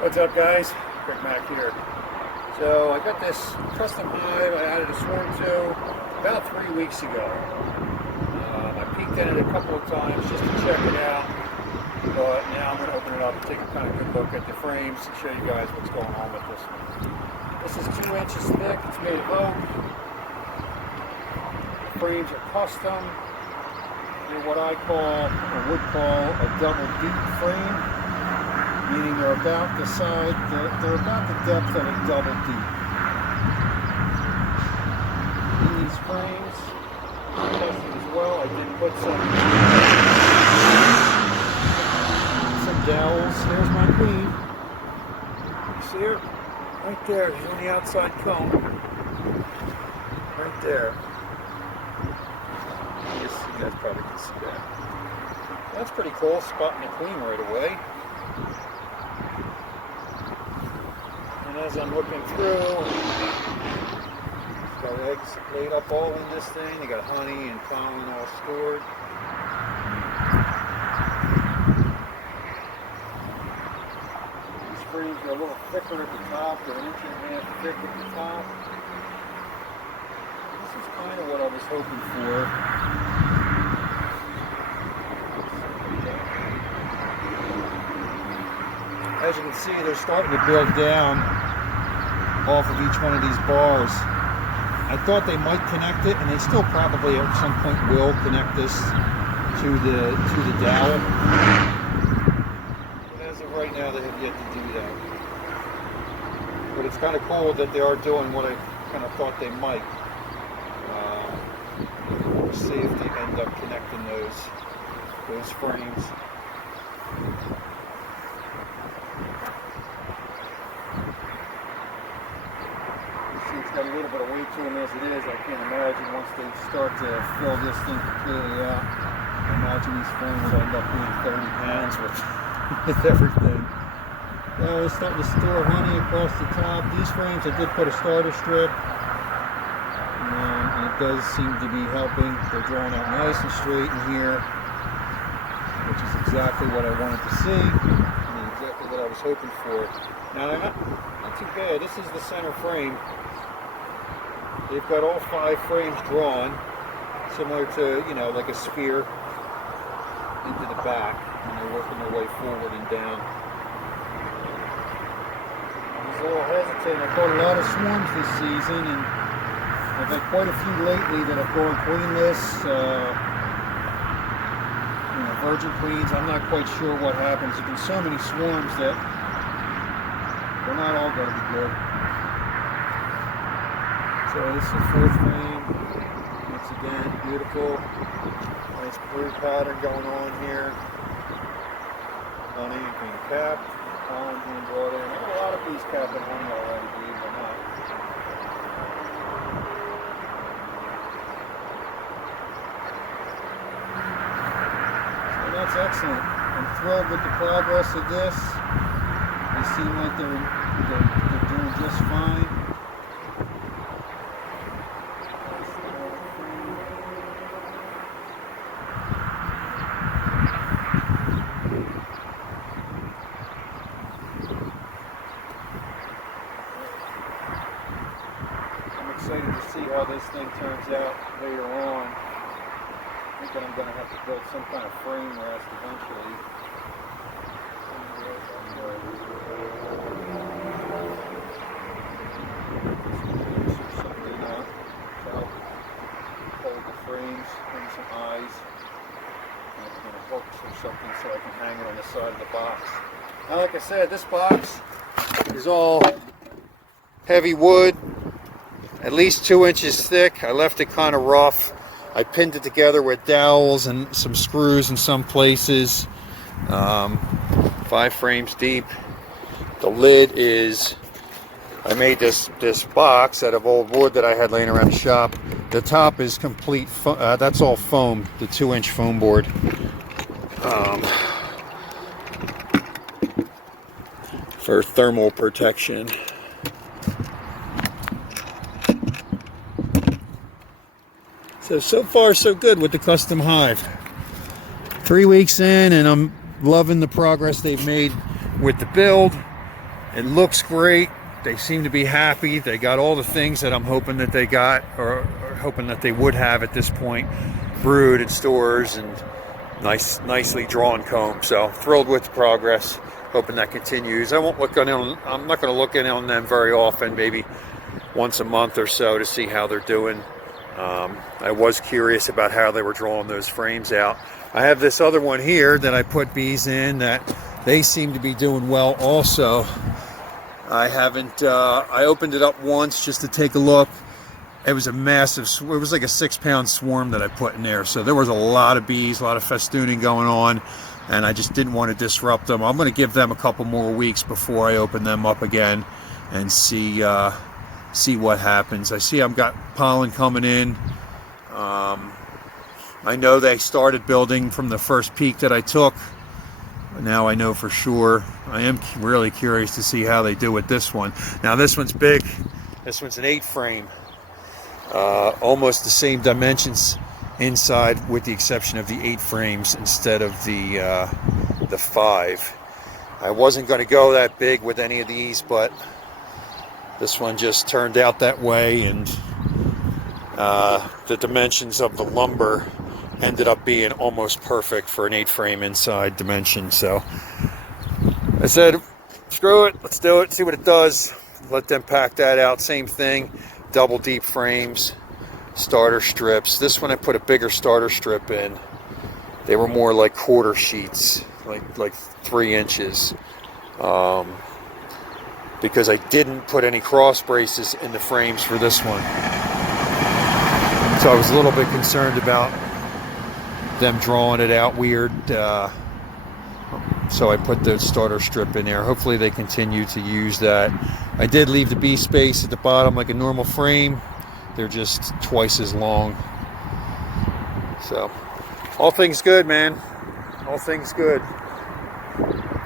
What's up, guys? Greg Mack here. So I got this custom hive I added a swarm to about 3 weeks ago. I peeked in it a couple of times just to check it out, but now I'm going to open it up and take a kind of good look at the frames and show you guys what's going on with this one. This is 2 inches thick. It's made of oak. The frames are custom. They're what I call, or would call, a double deep frame. Meaning they're about the side, they're about the depth of a double deep. In these frames, tested as well, I did put some dowels. There's my queen. You see her? Right there, she's on the outside cone. Right there. Yes, you guys probably can see that. That's pretty cool, spotting the queen right away. And as I'm looking through, got eggs laid up all in this thing. They got honey and pollen all stored. These frames are a little thicker at the top. They're 1.5 inches thick at the top. This is kind of what I was hoping for. As you can see, they're starting to build down off of each one of these bars. I thought they might connect it, and they still probably at some point will connect this to the dowel. But as of right now, they have yet to do that. But it's kind of cool that they are doing what I kind of thought they might. We'll see if they end up connecting those frames. It's got a little bit of weight to them as it is. I can't imagine once they start to fill this thing completely out. I imagine these frames will end up being 30 pounds with everything. Now it's starting to store honey across the top. These frames, I did put a starter strip. And it does seem to be helping. They're drawing out nice and straight in here, which is exactly what I wanted to see. And exactly what I was hoping for. Now they're not too bad. This is the center frame. They've got all 5 frames drawn, similar to, you know, like a sphere into the back, and they're working their way forward and down. I was a little hesitant. I caught a lot of swarms this season, and I've had quite a few lately that have gone queenless, you know, virgin queens. I'm not quite sure what happens. There's been so many swarms that they're not all going to be good. So this is 4th frame. Once again, beautiful. Nice blue pattern going on here. Honey being capped. Pollen being brought in. I have a lot of bees capping honey already, believe it or not. So that's excellent. I'm thrilled with the progress of this. They seem like they're doing just fine. Excited to see how this thing turns out later on. I think that I'm going to have to build some kind of frame rest eventually. Something to help hold the frames, bring some eyes, and hooks or something so I can hang it on the side of the box. Now, like I said, this box is all heavy wood. At least 2 inches thick. I left it kind of rough. I pinned it together with dowels and some screws in some places. 5 frames deep. The lid is, I made this box out of old wood that I had laying around the shop. The top is complete, that's all foam, the 2-inch foam board. For thermal protection. So far so good with the custom hive. 3 weeks in, and I'm loving the progress they've made with the build. It looks great. They seem to be happy. They got all the things that I'm hoping that they got, or hoping that they would have at this point. Brood and stores and nicely drawn comb. So thrilled with the progress. Hoping that continues. I'm not going to look in on them very often, maybe once a month or so, to see how they're doing. I was curious about how they were drawing those frames out. I have this other one here that I put bees in that they seem to be doing well also. I haven't, I opened it up once just to take a look. It was a massive, it was like a 6-pound swarm that I put in there. So there was a lot of bees, a lot of festooning going on, and I just didn't want to disrupt them. I'm going to give them a couple more weeks before I open them up again and see what happens. I see I've got pollen coming in. I know they started building from the first peak that I took. Now I know for sure. I am really curious to see how they do with this one. Now this one's big. This one's an 8-frame. Almost the same dimensions inside, with the exception of the 8 frames instead of the 5. I wasn't going to go that big with any of these, but this one just turned out that way, and the dimensions of the lumber ended up being almost perfect for an 8-frame inside dimension. So I said, screw it, let's do it, see what it does. Let them pack that out. Same thing, double deep frames, starter strips. This one I put a bigger starter strip in. They were more like quarter sheets, like 3 inches. Because I didn't put any cross braces in the frames for this one. So I was a little bit concerned about them drawing it out weird. So I put the starter strip in there. Hopefully they continue to use that. I did leave the bee space at the bottom like a normal frame. They're just twice as long. So all things good, man. All things good.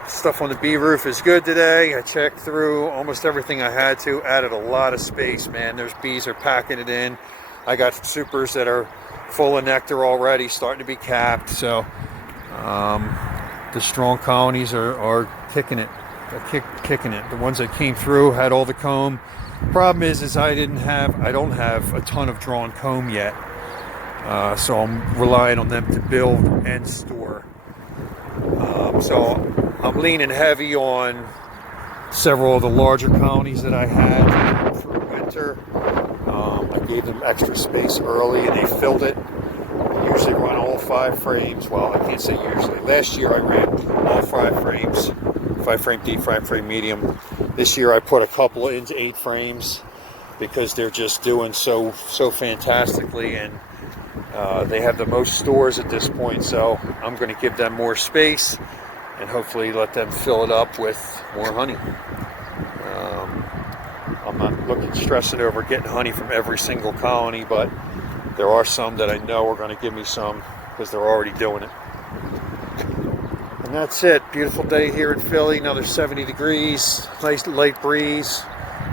Stuff on the bee roof is good today. I checked through almost everything I had to. Added a lot of space, man. Those bees are packing it in. I got supers that are full of nectar already, starting to be capped. So the strong colonies are kicking it. Kicking it. The ones that came through had all the comb. Problem is I don't have a ton of drawn comb yet. So I'm relying on them to build and store. So I'm leaning heavy on several of the larger colonies that I had through winter. I gave them extra space early and they filled it. I usually run all 5 frames. Well, I can't say usually. Last year I ran all 5 frames. 5-frame deep, 5-frame medium. This year I put a couple into 8 frames because they're just doing so fantastically, and they have the most stores at this point. So I'm going to give them more space and hopefully let them fill it up with more honey. I'm not stressing over getting honey from every single colony, but there are some that I know are going to give me some because they're already doing it. And that's it. Beautiful day here in Philly. Another 70 degrees, nice light breeze,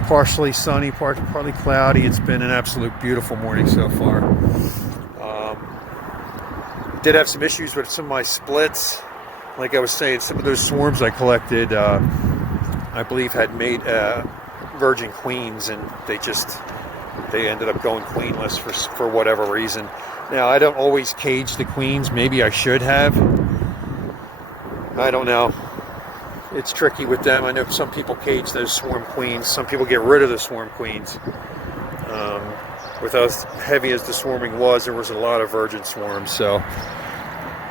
partially sunny, partly cloudy. It's been an absolute beautiful morning so far. Did have some issues with some of my splits. Like I was saying, some of those swarms I collected, I believe had made virgin queens, and they ended up going queenless for whatever reason. Now, I don't always cage the queens. Maybe I should have. I don't know. It's tricky with them. I know some people cage those swarm queens. Some people get rid of the swarm queens. With as heavy as the swarming was, there was a lot of virgin swarms. So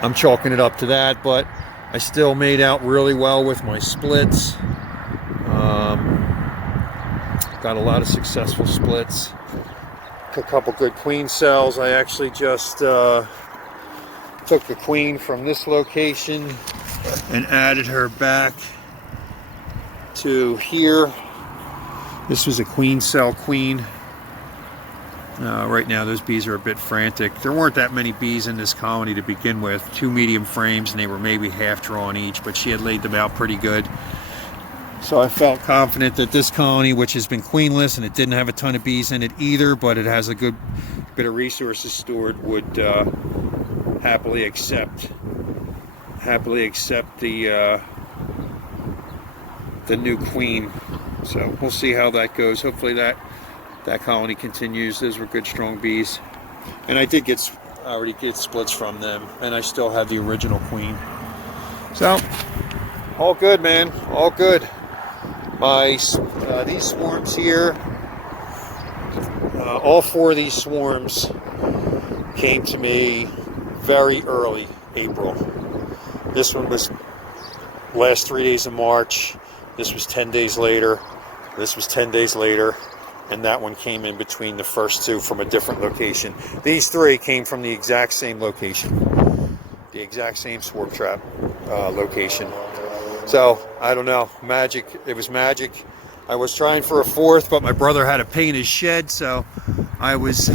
I'm chalking it up to that, but I still made out really well with my splits. Got a lot of successful splits. A couple good queen cells. I actually just took the queen from this location and added her back to here. This was a queen cell queen. Right now those bees are a bit frantic. There weren't that many bees in this colony to begin with. 2 medium frames, and they were maybe half drawn each, but she had laid them out pretty good. So I felt confident that this colony, which has been queenless and it didn't have a ton of bees in it either, but it has a good bit of resources stored, would happily accept happily accept the new queen. So we'll see how that goes. Hopefully that colony continues. Those were good, strong bees. And I did already get splits from them, and I still have the original queen. So all good, man. All good. These swarms here, all 4 of these swarms came to me very early April. This one was last 3 days of March. This was 10 days later. This was 10 days later. And that one came in between the first 2 from a different location. These 3 came from the exact same location. The exact same swarm trap location. So, I don't know. Magic. It was magic. I was trying for a 4th, but my brother had a pig in his shed, so I was...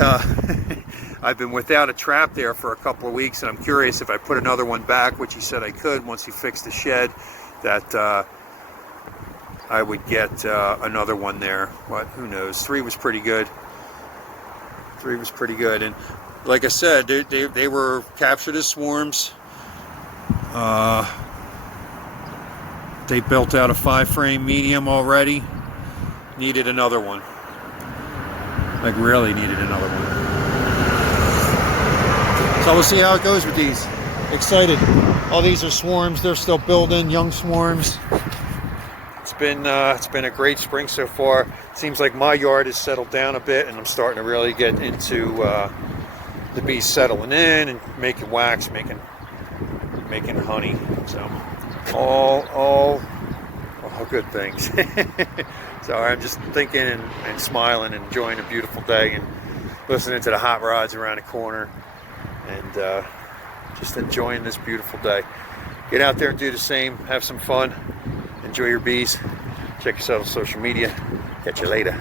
I've been without a trap there for a couple of weeks, and I'm curious if I put another one back, which he said I could once he fixed the shed, that I would get another one there. But who knows? 3 was pretty good. 3 was pretty good. And like I said, they were captured as swarms. They built out a 5-frame medium already. Needed another one. Like really needed another one. So we'll see how it goes with these. Excited. All these are swarms. They're still building, young swarms. It's been a great spring so far. It seems like my yard has settled down a bit, and I'm starting to really get into the bees settling in and making wax, making honey. So all good things. So I'm just thinking and smiling and enjoying a beautiful day and listening to the hot rods around the corner and just enjoying this beautiful day. Get out there and do the same. Have some fun. Enjoy your bees. Check us out on social media. Catch you later.